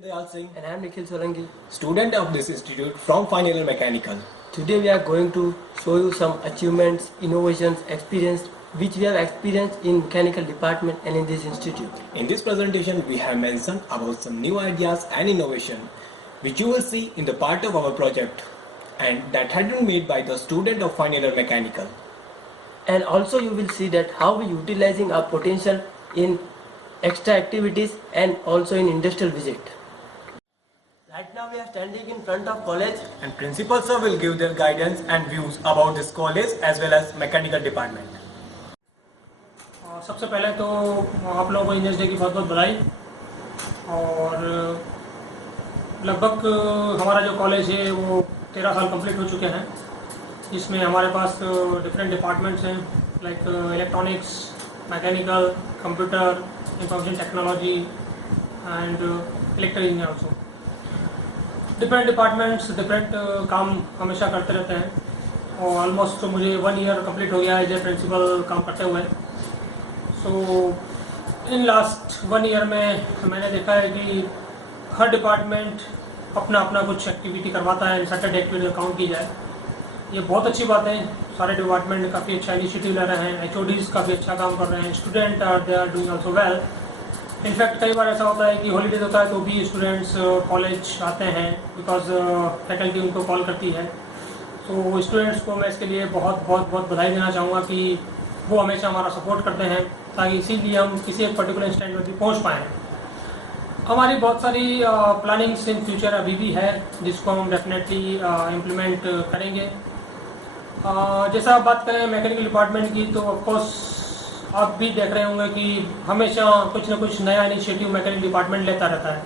Dayal Singh, And I am Nikhil Solanki. student of this institute from Final Year Mechanical. Today we are going to show you some achievements, innovations, experience which we have experienced in mechanical department and in this institute. In this presentation, we have mentioned about some new ideas and innovation which you will see in the part of our project and that had been made by the student of Final Year Mechanical. And also you will see that how we utilizing our potential in extra activities and also in industrial visit. Right now we are standing in front of college. And principal sir will give their guidance and views about this college as well as mechanical department. सबसे पहले तो आप लोगों को engineers day की बहुत बहुत बधाई। और लगभग हमारा जो कॉलेज है वो 13 साल कंप्लीट हो चुके हैं, जिसमें हमारे पास डिफरेंट डिपार्टमेंट्स हैं like electronics, mechanical, computer, information technology and electrical engineer also. Different departments different काम हमेशा करते रहते हैं और ऑलमोस्ट मुझे 1 ईयर कंप्लीट हो गया है एज ए प्रिंसिपल काम करते हुए। सो इन लास्ट 1 ईयर में मैंने देखा है कि हर डिपार्टमेंट अपना अपना कुछ एक्टिविटी करवाता है, सैटरडे एक्टिविटी काउंट की जाए। ये बहुत अच्छी बात है, सारे डिपार्टमेंट काफ़ी अच्छा इनिशिएटिव ले रहे हैं, HODs काफ़ी अच्छा काम कर रहे हैं, student they are doing also well. In fact कई बार ऐसा होता है कि हॉलीडेज होता है तो भी स्टूडेंट्स कॉलेज आते हैं बिकॉज फैकल्टी उनको कॉल करती है। तो स्टूडेंट्स को मैं इसके लिए बहुत बहुत बहुत बधाई देना चाहूँगा कि वो हमेशा हमारा सपोर्ट करते हैं ताकि इसीलिए हम किसी एक पर्टिकुलर स्टैंड में भी पहुँच पाएँ। हमारी बहुत सारी प्लानिंग्स इन फ्यूचर अभी भी है जिसको हम डेफिनेटली इम्प्लीमेंट करेंगे। जैसा आप बात करें मैकेनिकल डिपार्टमेंट की, तो ऑफकोर्स आप भी देख रहे होंगे कि हमेशा कुछ ना कुछ नया इनिशिएटिव मैकेनिकल डिपार्टमेंट लेता रहता है।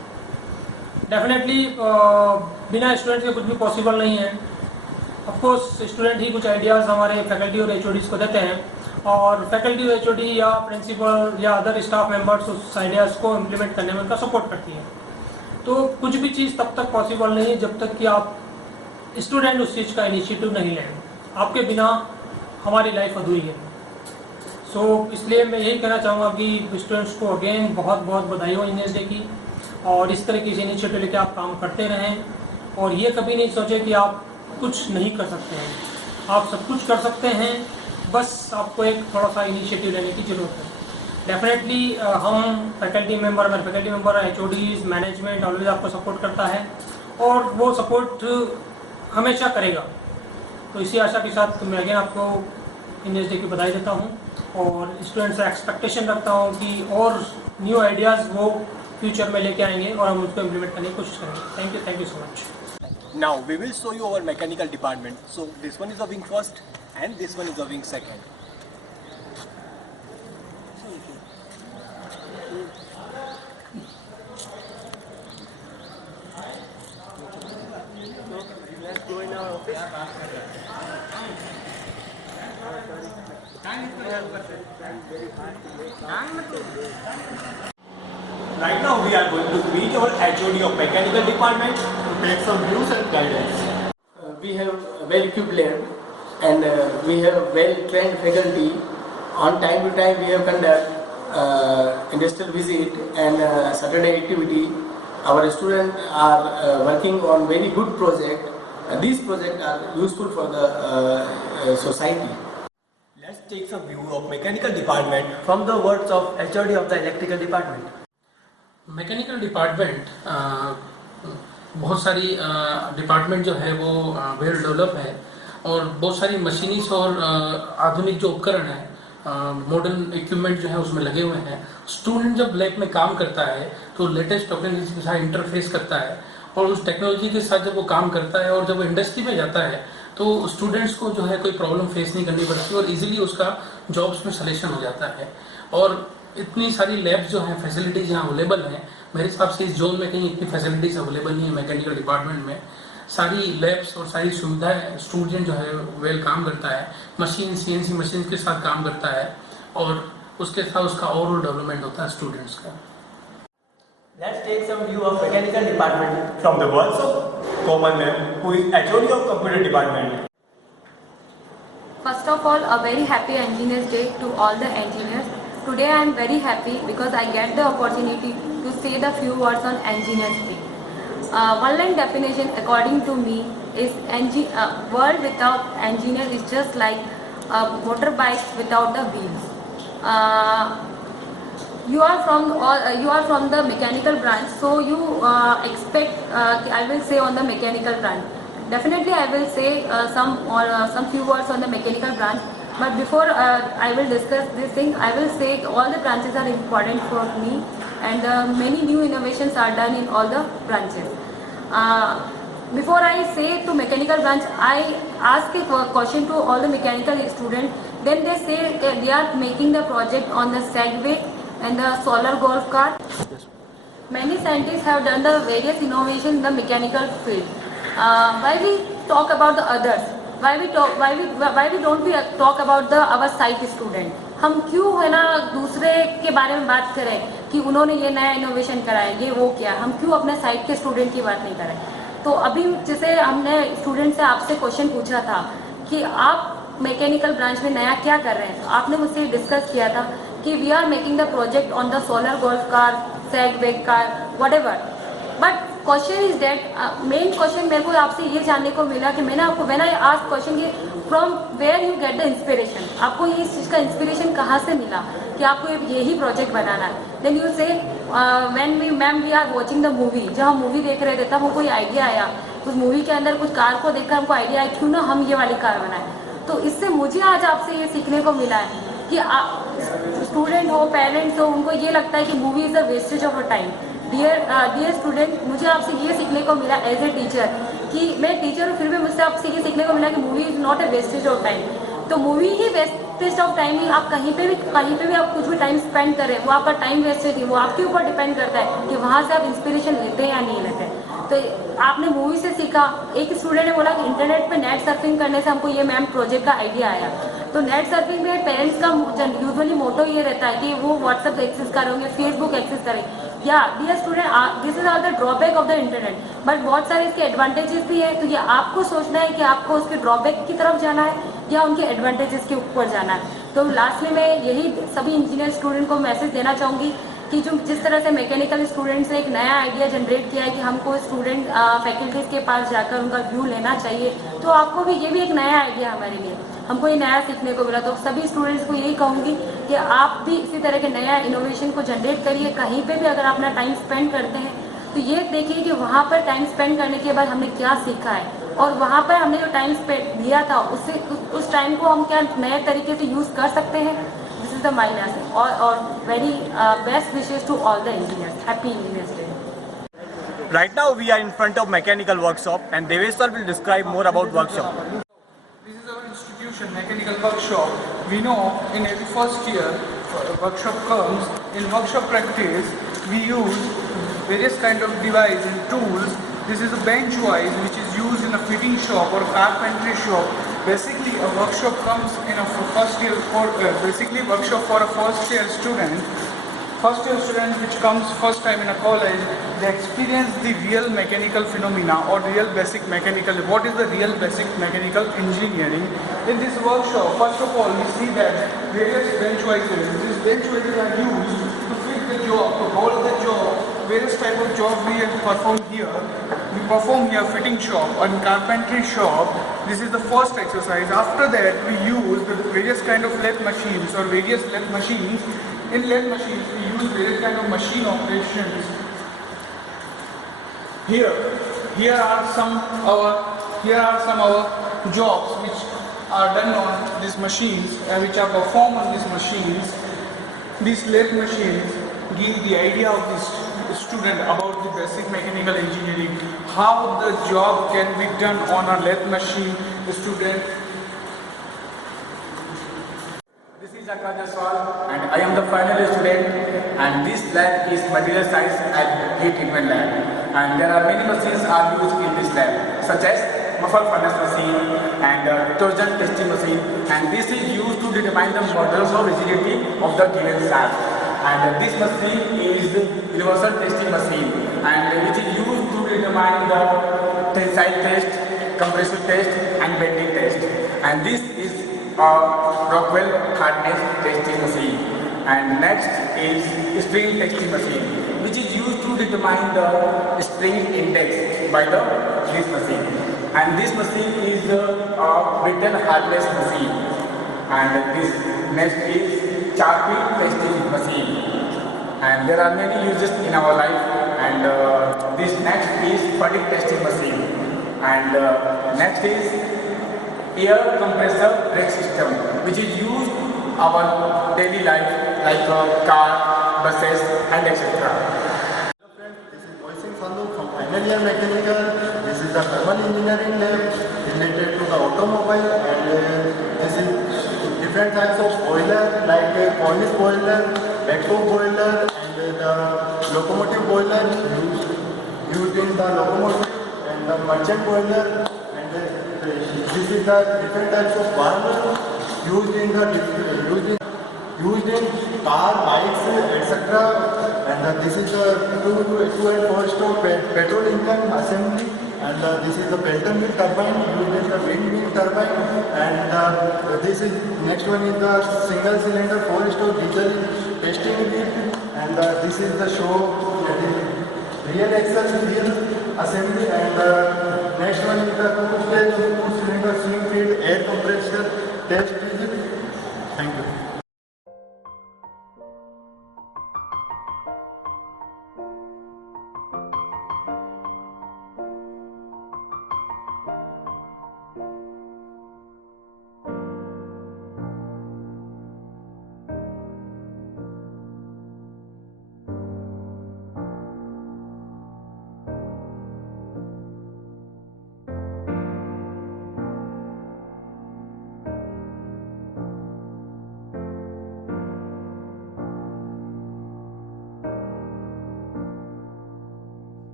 डेफिनेटली बिना स्टूडेंट के कुछ भी पॉसिबल नहीं है। ऑफकोर्स स्टूडेंट ही कुछ आइडियाज़ हमारे फैकल्टी और HODs को देते हैं और फैकल्टी और HOD या प्रिंसिपल या अदर स्टाफ मेंबर्स उस आइडियाज़ को इम्प्लीमेंट करने में उनका सपोर्ट करती है। तो कुछ भी चीज़ तब तक पॉसिबल नहीं है जब तक कि आप स्टूडेंट उस चीज़ का इनिशिएटिव नहीं लें। आपके बिना हमारी लाइफ अधूरी है। सो इसलिए मैं यही कहना चाहूँगा कि स्टूडेंट्स को अगेन बहुत बहुत बधाई हो इंजीनियर्स डे की, और इस तरीके से इनिशिएटिव लेके आप काम करते रहें और ये कभी नहीं सोचें कि आप कुछ नहीं कर सकते हैं। आप सब कुछ कर सकते हैं, बस आपको एक थोड़ा सा इनिशिएटिव लेने की ज़रूरत है। डेफिनेटली हम faculty member HODs management always आपको सपोर्ट करता है और वो सपोर्ट हमेशा करेगा। तो इसी आशा के साथ मैं अगेन आपको इंजीनियर्स डे की बधाई देता हूँ और स्टूडेंट से एक्सपेक्टेशन रखता हूँ कि और न्यू आइडियाज़ वो फ्यूचर में लेके आएंगे और हम उसको इम्प्लीमेंट करने की कोशिश करेंगे। Thank you so much. Now we will show you our mechanical department. So this one is the wing first and this one is the wing second. Let's go in our office. Right now we are going to meet our HOD of mechanical department to take some views and guidance. We have well-equipped lab and we have well-trained faculty. On time to time we have conduct industrial visit and Saturday activity. Our students are working on very good project. These projects are useful for the society. Let's take some view of mechanical department. From the words of HOD of the electrical department. Mechanical department बहुत सारी डिपार्टमेंट जो है वो well develop है और बहुत सारी मशीनीज और आधुनिक जो उपकरण है मॉडर्न इक्विपमेंट जो है उसमें लगे हुए हैं। स्टूडेंट जब लैब में काम करता है तो लेटेस्ट टेक्नोलॉजी के साथ इंटरफेस करता है और उस टेक्नोलॉजी के साथ जब वो काम करता है और जब वो इंडस्ट्री में जाता है तो स्टूडेंट्स को जो है कोई प्रॉब्लम फेस नहीं करनी पड़ती और इजीली उसका जॉब्स में सिलेक्शन हो जाता है। और इतनी सारी लैब्स जो हैं फैसिलिटीज़ यहाँ अवेलेबल हैं, मेरे हिसाब से इस जोन में कहीं इतनी फैसिलिटीज़ अवेलेबल नहीं है मैकेनिकल डिपार्टमेंट में। सारी लैब्स और सारी सुविधाएं, स्टूडेंट जो है वेल काम करता है, मशीन CNC मशीन के साथ काम करता है और उसके साथ उसका ओवरऑल डेवलपमेंट होता है स्टूडेंट्स का। Let's take some view of mechanical department. From the words of Komal ma'am, who is HOD of computer department. First of all, a very happy Engineers Day to all the engineers. Today I am very happy because I get the opportunity to say the few words on Engineers Day. one line definition according to me is world without engineer is just like a motorbike without the wheels. You are from the mechanical branch, so you expect I will say on the mechanical branch. Definitely I will say some few words on the mechanical branch, but before I will discuss this thing, I will say all the branches are important for me, and many new innovations are done in all the branches. Before I say to mechanical branch, I ask a question to all the mechanical students. Then they say they are making the project on the Segway and the solar golf cart. Many scientists have done the various innovations in the mechanical field. Why we talk about the others? Why we don't we talk about the our site student? हम क्यों है ना दूसरे के बारे में बात करें कि उन्होंने ये नया इनोवेशन करा है, ये वो किया, हम क्यों अपने साइट के स्टूडेंट की बात नहीं करें? तो अभी जैसे हमने स्टूडेंट से आपसे क्वेश्चन पूछा था कि आप मैकेनिकल ब्रांच में नया क्या कर रहे हैं, तो आपने मुझसे डिस्कस किया था कि we are making the project on the solar golf car, Segway car, whatever. But question is that main question मेरे को आपसे ये जानने को मिला कि मैंने आपको व्हेन आई आस्क्ड क्वेश्चन कि from where you get the inspiration, आपको ये इस चीज़ का इंस्पिरेशन कहाँ से मिला कि आपको यही प्रोजेक्ट बनाना है. Then you say when we are watching the movie, जब हम मूवी देख रहे थे तब हमको कोई आइडिया आया, उस मूवी के अंदर कुछ कार को देखकर हमको आइडिया आया क्यों ना हम ये वाली कार बनाएं. तो इससे मुझे आज आपसे ये सीखने को मिला है कि स्टूडेंट हो, पेरेंट्स हो, उनको ये लगता है कि movie is a wastage of a time. Dear student, मुझे आपसे ये सीखने को मिला एज ए टीचर कि मैं टीचर हूँ, फिर भी मुझसे आपसे ये सीखने को मिला कि movie is not a wastage of time. तो मूवी ही वेस्टेज ऑफ टाइम ही, आप कहीं पे भी आप कुछ भी टाइम स्पेंड करें, वो आपका टाइम वेस्टेज ही, वो आपके ऊपर डिपेंड करता है कि वहाँ से आप इंस्पिरेशन लेते हैं या नहीं लेते हैं. तो आपने मूवी से सीखा. एक स्टूडेंट ने बोला कि इंटरनेट पे नेट सर्फिंग करने से हमको ये मैम प्रोजेक्ट का आइडिया आया. तो नेट सर्फिंग में पेरेंट्स का यूजुअली मोटो ये रहता है कि वो व्हाट्सएप एक्सेस करेंगे, फेसबुक एक्सेस करेंगे. या dear student, this is all the drawback of the internet, but बहुत सारे इसके एडवांटेजेस भी है. तो ये आपको सोचना है कि आपको उसके ड्रॉबैक की तरफ जाना है या उनके एडवांटेजेस के ऊपर जाना है. तो लास्टली मैं यही सभी इंजीनियर स्टूडेंट को मैसेज देना चाहूँगी कि जो जिस तरह से मैकेनिकल स्टूडेंट्स ने एक नया आइडिया जनरेट किया है कि हमको स्टूडेंट फैकल्टीज के पास जाकर उनका व्यू लेना चाहिए, तो आपको भी ये भी एक नया आइडिया हमारे लिए, हमको ये नया सीखने को मिला. तो सभी स्टूडेंट्स को यही कहूँगी कि आप भी इसी तरह के नया इनोवेशन को जनरेट करिए. कहीं पे भी अगर अपना टाइम स्पेंड करते हैं तो ये देखिए कि वहाँ पर टाइम स्पेंड करने के बाद हमने क्या सीखा है, और वहाँ पर हमने जो टाइम स्पेंड दिया था उससे उस टाइम को हम क्या नए तरीके से यूज़ कर सकते हैं. This is the my message. Or very best wishes to all the engineers. Happy Engineers Day. Right now we are in front of mechanical workshop and Devesh sir will describe more about workshop. This is our institution, mechanical workshop. We know in every first year workshop comes. In workshop practice, we use various kind of device and tools. This is a bench wise which is used in a fitting shop or carpentry shop. Basically, a workshop comes in a first year for workshop for a first year student. First year student which comes first time in a college, they experience the real mechanical phenomena or real basic mechanical. What is the real basic mechanical engineering? In this workshop, first of all, we see that various bench vices. These bench vices are used to fit the job, to hold the job. Various type of job we have performed here. We perform here fitting shop and carpentry shop. This is the first exercise. After that, we use the various kind of lathe machines or various lathe machines. In lathe machines, we use various kind of machine operations. Here are some our jobs which are done on these machines and which are performed on these machines. These lathe machines give the idea of this student about the basic mechanical engineering, how the job can be done on a lathe machine. The student. This is Akash Jaswal and I am the final year student, and this lab is material science and heat treatment lab, and there are many machines are used in this lab such as muffle furnace machine and torsion testing machine, and this is used to determine the modulus of rigidity of the given shaft. And this machine is universal testing machine, and it is used to determine the tensile test, compression test and bending test. And this is a Rockwell hardness testing machine. And next is spring testing machine, which is used to to determine the spring index by this machine. And this machine is a brittle harness machine. And this next is Charpy testing machine. And there are many uses in our life. And this next is fatigue testing machine. And next is air compressor brake system, which is used our daily life like car, buses, and etc. This is Moisin Sandhu from final year mechanical. This is the thermal engineering lab related to the automobile, and this is different types of boiler like cornice boiler, backflow boiler, and the locomotive boiler used in the locomotive, and the merchant boiler, and this is the different types of burner used in car, bikes, etc. And this is the 2 and 4 stroke petrol engine assembly. And this is the Pelton wheel turbine used in the wind wheel turbine. And this is next one is the single cylinder 4 stroke diesel testing wheel. And this is the show that is real axle wheel assembly. And next one is the 2 cylinder swing feed air compressor test. Thank you.